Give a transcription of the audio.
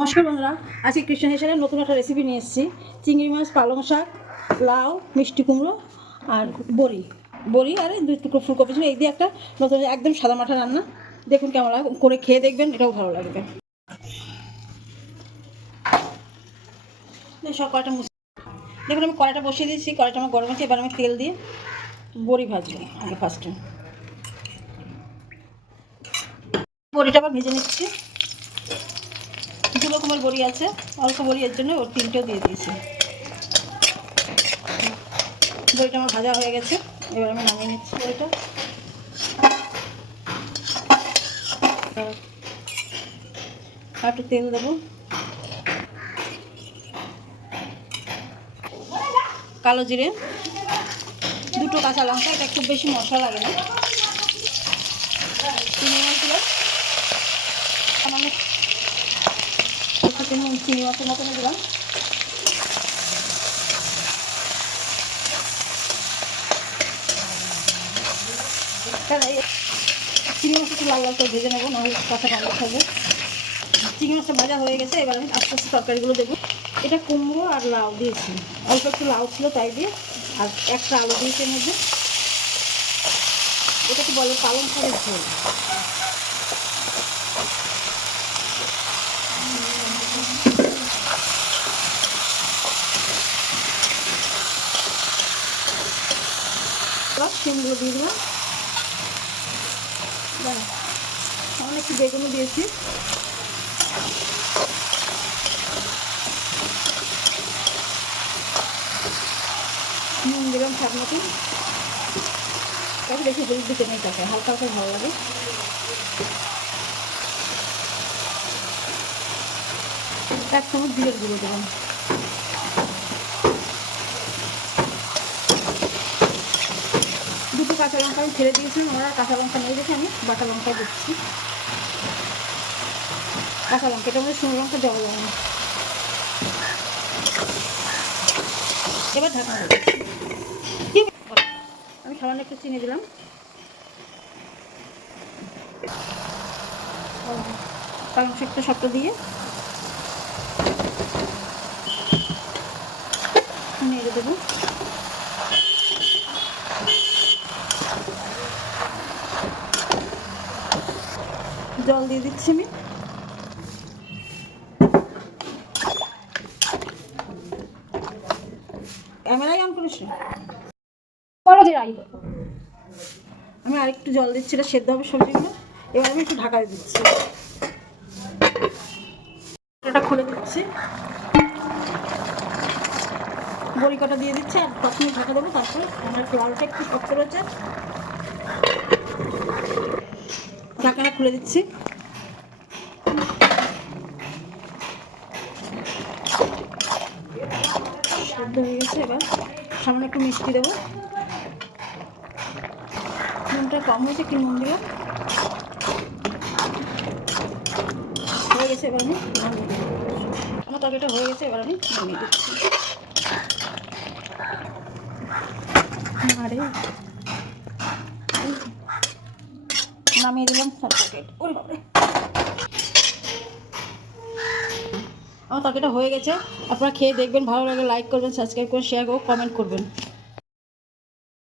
নমস্কার বন্ধুরা, আজকে কৃষ্ণ হেসেলের নতুন একটা রেসিপি নিয়ে এসেছি। চিংড়ি মাছ, পালং শাক, লাউ, মিষ্টি কুমড়ো আর বড়ি আর দুই টুকরো ফুলকপি ছিল। এই দিয়ে একটা নতুন একদম সাদা মাঠা রান্না। দেখুন কেমন লাগে, করে খেয়ে দেখবেন, এটাও ভালো লাগবে। সব কড়াইটা দেখুন আমি কড়াইটা বসিয়ে দিয়েছি। কড়াইটা আমার গরম হচ্ছে। এবার আমি তেল দিয়ে বড়ি ভাজবো আগে। ফার্স্টে বড়িটা আবার ভেজে নিচ্ছি। দু রকমের বড়ি আছে, অল্প বড়ি, এর জন্য ওর তিনটেও দিয়ে দিয়েছি। বড়িটা আমার ভাজা হয়ে গেছে, এবার আমি নামিয়ে নিচ্ছি বড়িটা। আর একটু তেল দেবো, কালো জিরে, দুটো কাঁচা লঙ্কা। এটা খুব বেশি মশলা লাগে না। চিংড়ি মাছ দিলাম, সামান্য চিংড়ি মাছের মতন দিলাম। চিংড়ি মাছ একটু লাল লাল করে ভেজে নেবো, নাহলে কাঁচা গন্ধ থাকবে। চিংড়ি মাছটা ভাজা হয়ে গেছে, এবার আমি আস্তে আস্তে তরকারিগুলো দেবো। এটা কুমড়ো আর লাউ দিয়েছি, অল্প একটু লাউ ছিল তাই দিয়ে, আর একটা আলু দিয়েছি এর মধ্যে। এটাকে বলে পালং শাকের ঝোল। সিমগুলো দিয়ে দিলাম, অনেক একটু বেগুনও দিয়েছি। নুন দিলাম স্বাদ মতন। তাকে বেশি হলুদ দিতে নেই, তাকে হালকা হালকা ভালো লাগে। এক চামচ জিরের গুঁড়ো দেবেন। দুটো কাঁচা লঙ্কা আমি ছেড়ে দিয়েছিলাম, আমার কাঁচা লঙ্কা নিয়ে দেখে আমি বাটা লঙ্কা দিচ্ছি। কাঁচা লঙ্কা, এটা আমাদের শুকনো লঙ্কা জল দেবো না। এবার ঢাকা আমি সামান্য একটু চিনি দিলাম। পালং শাকটা সবটা দিয়ে নেড়ে দেবো। জল দিয়ে দিচ্ছি আমি। ক্যামেরাই অন করিস আমি আরেকটু জল দিচ্ছি, এটা সেদ্ধ হবে সবজিগুলো। এবার আমি একটু ঢাকা দিয়ে দিচ্ছি। এটা খুলে দিচ্ছি, বড়ি কটা দিয়ে দিচ্ছি আর 5 মিনিট ঢাকা দেবো। তারপর আমার লাউটা একটু শক্ত রয়েছে, ঢাকাটা খুলে দিচ্ছি। সেদ্ধ হয়ে গেছে, এবার সামনে একটু মিষ্টি দেবো। নুনটা কম হয়েছে, একটু নুন দিলাম। হয়ে গেছে, এবার আমি নামিয়ে দেবো। আমার তরকারিটা হয়ে গেছে, এবার আমি নামিয়ে দিচ্ছি। আরে নামিয়ে দিলাম তরকারি। ওরে বাবা, আমার তরকারিটা হয়ে গেছে। আপনারা খেয়ে দেখবেন, ভালো লাগে লাইক করবেন, সাবস্ক্রাইব করবেন, শেয়ার করবেন, কমেন্ট করবেন।